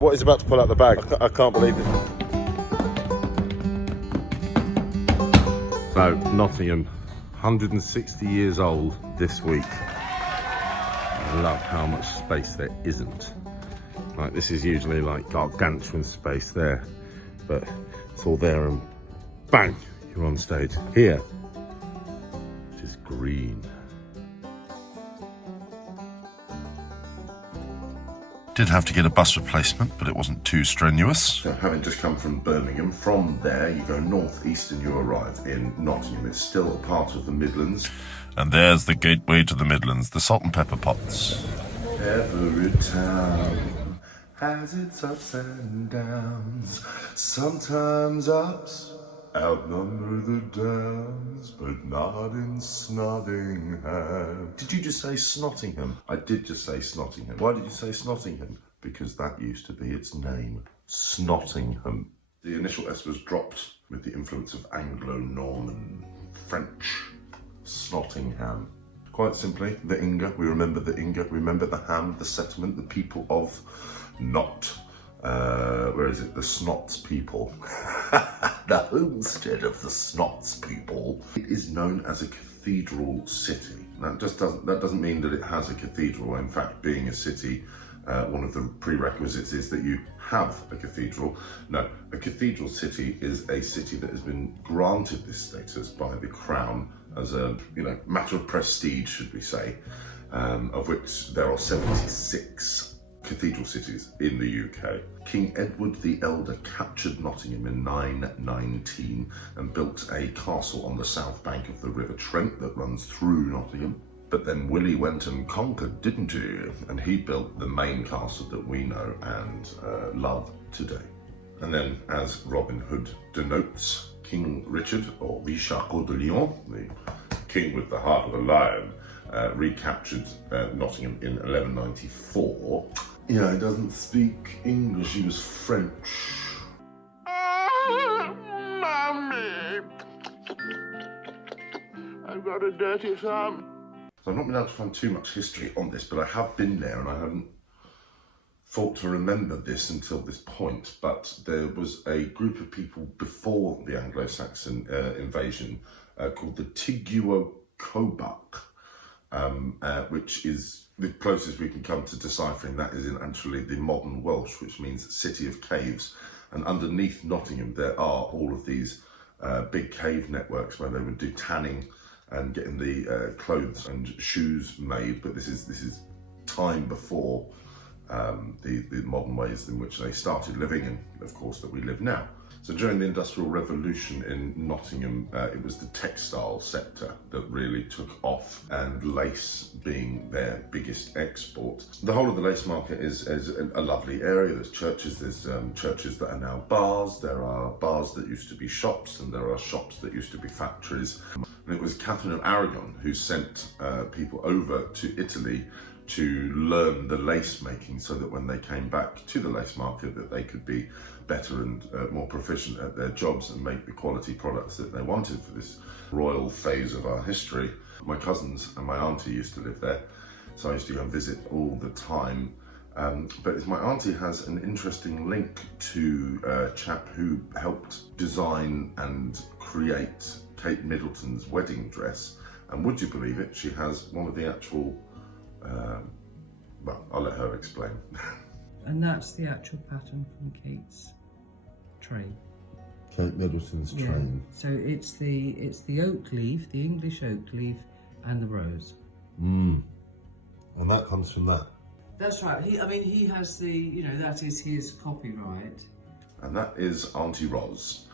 What is about to pull out the bag? I can't believe it. So, Nottingham, 160 years old this week. I love how much space there isn't. Like, this is usually like gargantuan space there, but it's all there and bang, you're on stage. Here, it is green. Did have to get a bus replacement, but it wasn't too strenuous. So having just come from Birmingham, from there you go northeast and you arrive in Nottingham. It's still a part of the Midlands. And there's the gateway to the Midlands, the salt and pepper pots. Every town has its ups and downs. Sometimes ups outnumber the downs, but not in Snottingham. Did you just say Snottingham? I did just say Snottingham. Why did you say Snottingham? Because that used to be its name, Snottingham. The initial S was dropped with the influence of Anglo-Norman French. Snottingham. Quite simply, the Inga. We remember the Inga. Remember the Ham, the settlement, the people of Not. Where is it? The Snots people. The homestead of the Snots people. It is known as a cathedral city. That doesn't mean that it has a cathedral. In fact, being a city, one of the prerequisites is that you have a cathedral. No, a cathedral city is a city that has been granted this status by the Crown as a matter of prestige, should we say, of which there are 76 cathedral cities in the UK. King Edward the Elder captured Nottingham in 919 and built a castle on the south bank of the River Trent that runs through Nottingham. But then Willie went and conquered, didn't he? And he built the main castle that we know and love today. And then, as Robin Hood denotes, King Richard, or Richard de Lion, the king with the heart of a lion, recaptured Nottingham in 1194. Yeah, he doesn't speak English, he was French. Mommy, I've got a dirty thumb. So I've not been able to find too much history on this, but I have been there and I haven't thought to remember this until this point. But there was a group of people before the Anglo-Saxon invasion called the Tiguo-Cobuk, which is the closest we can come to deciphering that is in actually the modern Welsh, which means city of caves. And underneath Nottingham, there are all of these big cave networks where they would do tanning and getting the clothes and shoes made. But this is time before the modern ways in which they started living, and of course that we live now. So during the Industrial Revolution in Nottingham, it was the textile sector that really took off, and lace being their biggest export. The whole of the lace market is a lovely area. There's churches that are now bars. There are bars that used to be shops, and there are shops that used to be factories. And it was Catherine of Aragon who sent people over to Italy to learn the lace making, so that when they came back to the lace market that they could be better and more proficient at their jobs and make the quality products that they wanted for this royal phase of our history. My cousins and my auntie used to live there, so I used to go and visit all the time. But my auntie has an interesting link to a chap who helped design and create Kate Middleton's wedding dress. And would you believe it, she has one of the actual well, I'll let her explain. And that's the actual pattern from Kate's train. Kate Middleton's train. So it's the oak leaf, the English oak leaf, and the rose. And that comes from that. That's right. He has the, that is his copyright. And that is Auntie Roz,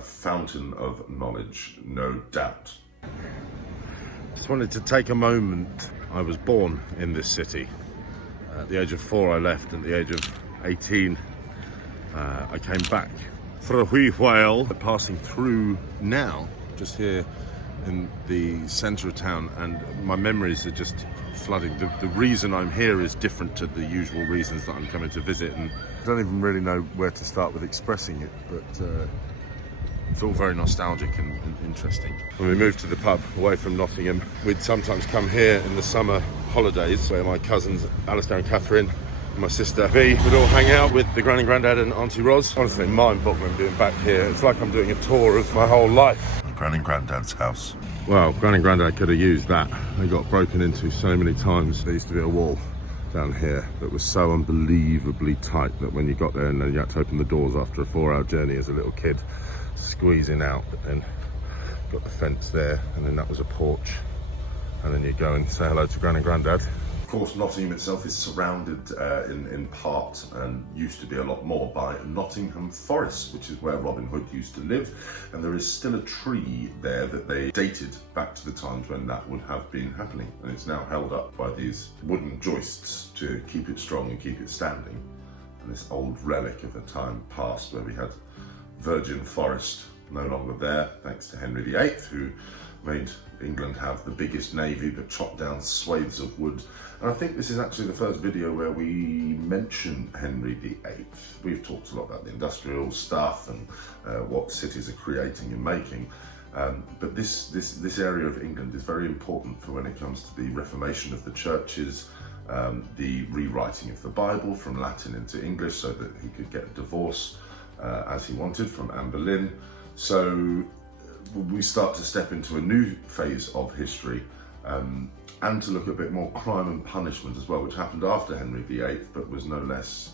fountain of knowledge, no doubt. Just wanted to take a moment. I was born in this city. At the age of 4 I left, at the age of 18 I came back for a wee while. Passing through now, just here in the centre of town, and my memories are just flooding. The reason I'm here is different to the usual reasons that I'm coming to visit, and I don't even really know where to start with expressing it, but it's all very nostalgic and interesting. When we moved to the pub away from Nottingham, we'd sometimes come here in the summer holidays, where my cousins Alistair and Catherine my sister V would all hang out with the Gran and Grandad and Auntie Ros. Honestly, mind-boggling being back here. It's like I'm doing a tour of my whole life. Gran and Grandad's house. Well, Gran and Grandad could have used that. They got broken into so many times. There used to be a wall down here that was so unbelievably tight that when you got there and then you had to open the doors after a 4-hour journey as a little kid, squeezing out, but then got the fence there, and then that was a porch, and then you go and say hello to Gran and Grandad. Of course, Nottingham itself is surrounded in part, and used to be a lot more, by Nottingham Forest, which is where Robin Hood used to live, and there is still a tree there that they dated back to the times when that would have been happening, and it's now held up by these wooden joists to keep it strong and keep it standing. And this old relic of a time past where we had virgin forest, no longer there, thanks to Henry VIII, who made England have the biggest navy but chopped down swathes of wood. And I think this is actually the first video where we mention Henry VIII. We've talked a lot about the industrial stuff and what cities are creating and making. But this area of England is very important for when it comes to the reformation of the churches, the rewriting of the Bible from Latin into English so that he could get a divorce as he wanted from Anne Boleyn. So we start to step into a new phase of history, and to look a bit more crime and punishment as well, which happened after Henry VIII, but was no less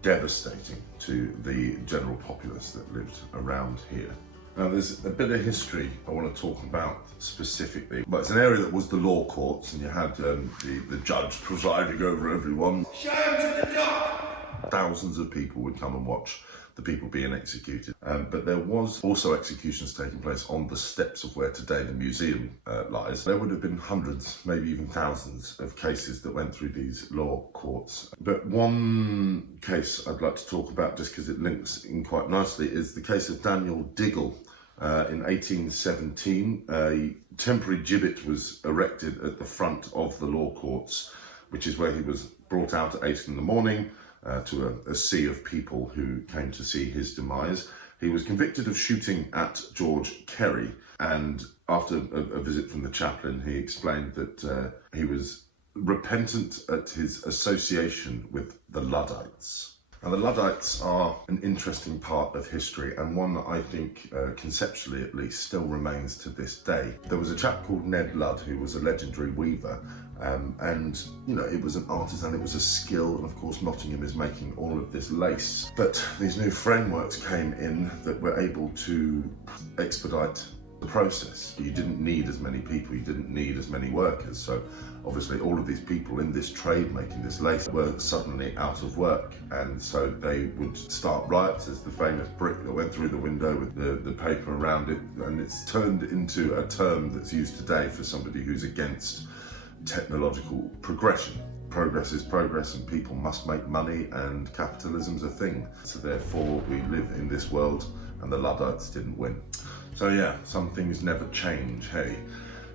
devastating to the general populace that lived around here. Now, there's a bit of history I want to talk about specifically. But it's an area that was the law courts, and you had the judge presiding over everyone. Show him to the dock! Thousands of people would come and watch the people being executed. But there was also executions taking place on the steps of where today the museum lies. There would have been hundreds, maybe even thousands of cases that went through these law courts. But one case I'd like to talk about, just because it links in quite nicely, is the case of Daniel Diggle. In 1817, a temporary gibbet was erected at the front of the law courts, which is where he was brought out at 8 in the morning, to a sea of people who came to see his demise. He was convicted of shooting at George Kerry, and after a visit from the chaplain, he explained that he was repentant at his association with the Luddites. Now, the Luddites are an interesting part of history, and one that I think, conceptually at least, still remains to this day. There was a chap called Ned Ludd who was a legendary weaver, and, you know, it was an artisan, it was a skill, and of course Nottingham is making all of this lace. But these new frameworks came in that were able to expedite the process. You didn't need as many people, you didn't need as many workers, so obviously all of these people in this trade making this lace were suddenly out of work, and so they would start riots. There's the famous brick that went through the window with the paper around it, and it's turned into a term that's used today for somebody who's against technological progression. Progress is progress, and people must make money, and capitalism's a thing. So therefore we live in this world, and the Luddites didn't win. So yeah, some things never change, hey?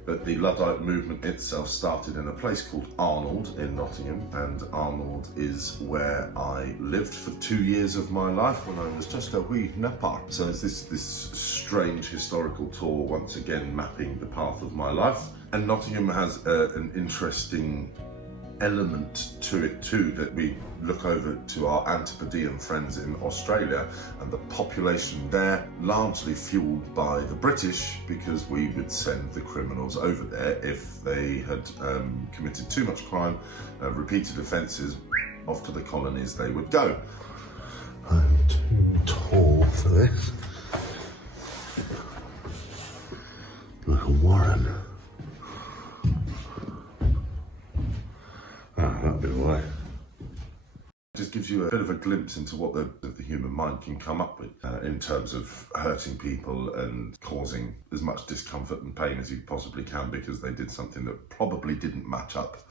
But the Luddite movement itself started in a place called Arnold in Nottingham, and Arnold is where I lived for 2 years of my life when I was just a wee nipper. So it's this strange historical tour, once again mapping the path of my life. And Nottingham has an interesting element to it too, that we look over to our Antipodean friends in Australia, and the population there largely fueled by the British, because we would send the criminals over there if they had committed too much crime, repeated offences. Off to the colonies they would go. I'm too tall for this. Like a warren. That'll be the way. It just gives you a bit of a glimpse into what the human mind can come up with in terms of hurting people and causing as much discomfort and pain as you possibly can, because they did something that probably didn't match up,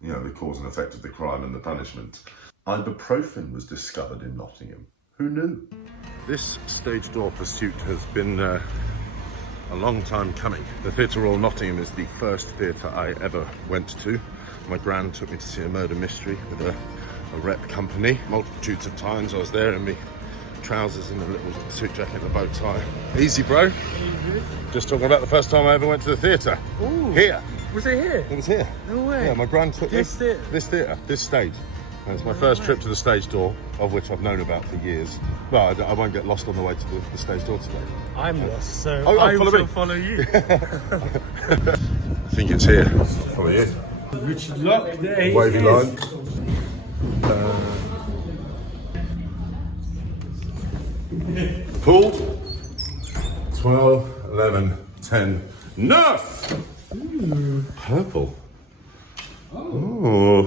you know, the cause and effect of the crime and the punishment. Ibuprofen was discovered in Nottingham. Who knew? This stage door pursuit has been a long time coming. The Theatre Royal Nottingham is the first theatre I ever went to. My gran took me to see a murder mystery with a rep company. Multitudes of times I was there in my trousers and a little suit jacket and a bow tie. Easy, bro. Just talking about the first time I ever went to the theatre. Ooh. Here. Was it here? It was here. No way. Yeah, my gran took This theatre? This theatre, this stage. And it's my first trip to the stage door, of which I've known about for years. Well, I won't get lost on the way to the stage door today. I'm lost, so I will follow you. I think it's here. Follow you. Richard Lock, there he Wavy is. line. 12, 11, 10. Nerf! Purple. Oh.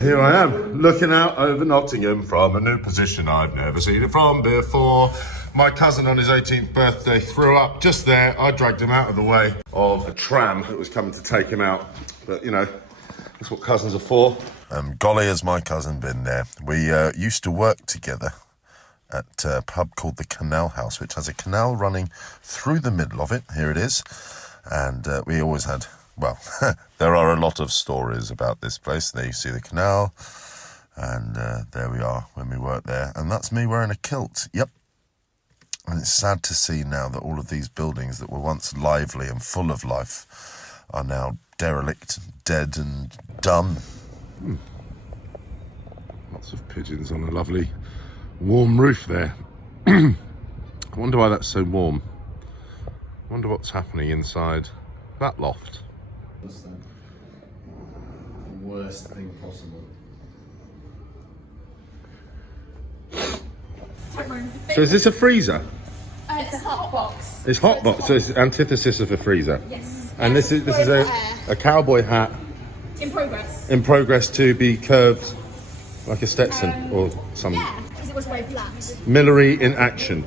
Here I am, looking out over Nottingham from a new position I've never seen it from before. My cousin on his 18th birthday threw up just there. I dragged him out of the way of a tram that was coming to take him out. But, you know, that's what cousins are for. Golly, has my cousin been there. We used to work together at a pub called the Canal House, which has a canal running through the middle of it. Here it is. And we always had, well, there are a lot of stories about this place. There you see the canal. And there we are when we worked there. And that's me wearing a kilt. Yep. And it's sad to see now that all of these buildings that were once lively and full of life are now derelict, dead and done. Lots of pigeons on a lovely warm roof there. I wonder why that's so warm. I wonder what's happening inside that loft. What's that? The worst thing possible. So is this a freezer? It's a hot box. It's hot box, so it's antithesis of a freezer. Yes. And this is a cowboy hat In progress. in progress to be curved like a Stetson or some Yeah, because it was very flat. Millery in action.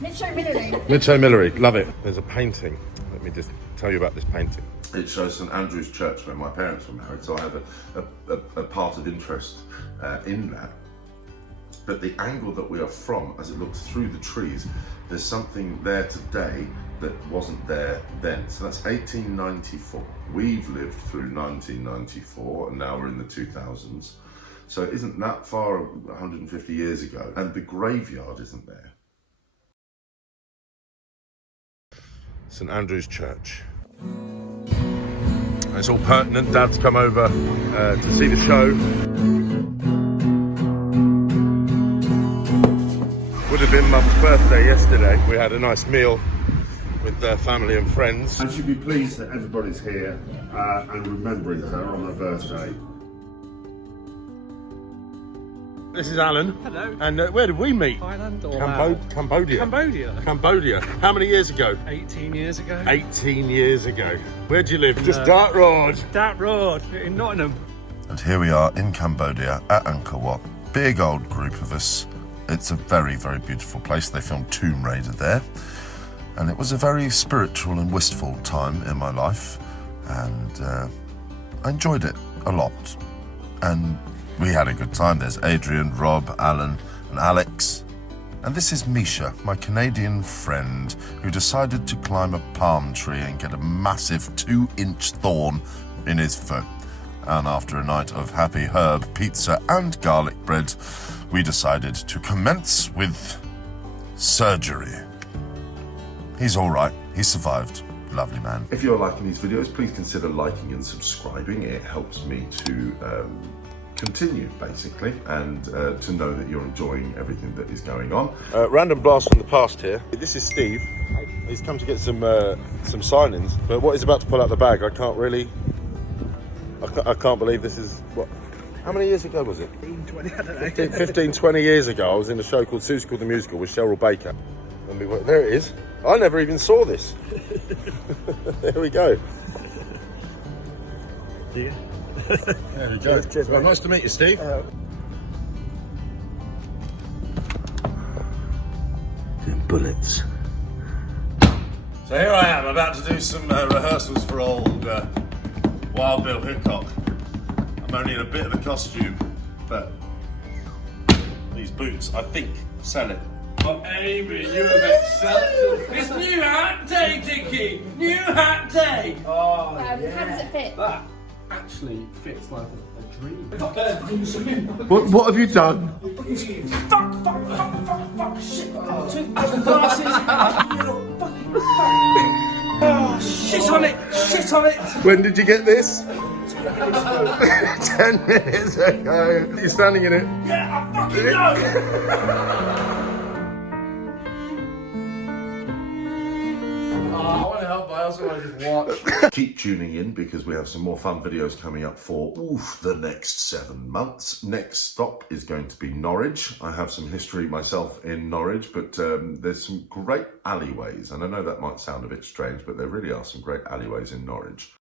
Mid-show Millery. Mid-show Millery, love it. There's a painting. Let me just tell you about this painting. It shows St Andrew's Church where my parents were married, so I have a part of interest in that. But the angle that we are from, as it looks through the trees, there's something there today that wasn't there then. So that's 1894. We've lived through 1994 and now we're in the 2000s. So it isn't that far, 150 years ago. And the graveyard isn't there. St Andrew's Church. It's all pertinent. Dad's come over to see the show. Would have been Mum's birthday yesterday. We had a nice meal with family and friends. And she'd be pleased that everybody's here and remembering her on her birthday. This is Alan. Hello. And where did we meet? Thailand or Cambodia. Cambodia. Cambodia. How many years ago? 18 years ago. 18 years ago. Where do you live? Just Dart Road. Dart Road in Nottingham. And here we are in Cambodia at Angkor Wat. Big old group of us. It's a very, very beautiful place. They filmed Tomb Raider there. And it was a very spiritual and wistful time in my life. And I enjoyed it a lot. And we had a good time. There's Adrian, Rob, Alan and Alex. And this is Misha, my Canadian friend, who decided to climb a palm tree and get a massive 2-inch thorn in his foot. And after a night of happy herb, pizza and garlic bread, we decided to commence with surgery. He's all right. He survived. Lovely man. If you're liking these videos, please consider liking and subscribing. It helps me to continue, basically, and to know that you're enjoying everything that is going on. Random blast from the past here. This is Steve. He's come to get some signings, but what he's about to pull out the bag, I can't really... I can't believe this is... what? How many years ago was it? 20, I don't know. 15, 20 years ago, I was in a show called Susie Called the Musical with Cheryl Baker. And we were, there it is. I never even saw this. There we go. Yeah. There we go. Cheers, Well, mate. nice to meet you, Steve. Doing bullets. So here I am, about to do some rehearsals for old Wild Bill Hickok. I'm only in a bit of a costume, but these boots, I think, sell it. But Amy, you have accepted. It's new hat day, Dickie. New hat day. How does it fit? That actually fits like a dream. What have you done? Fuck, shit. Two glasses. Oh, shit on it. When did you get this? 10 minutes ago. You're standing in it. Yeah, I fucking know! I want to help, but I also want to just watch. Keep tuning in because we have some more fun videos coming up for the next 7 months. Next stop is going to be Norwich. I have some history myself in Norwich, but there's some great alleyways. And I know that might sound a bit strange, but there really are some great alleyways in Norwich.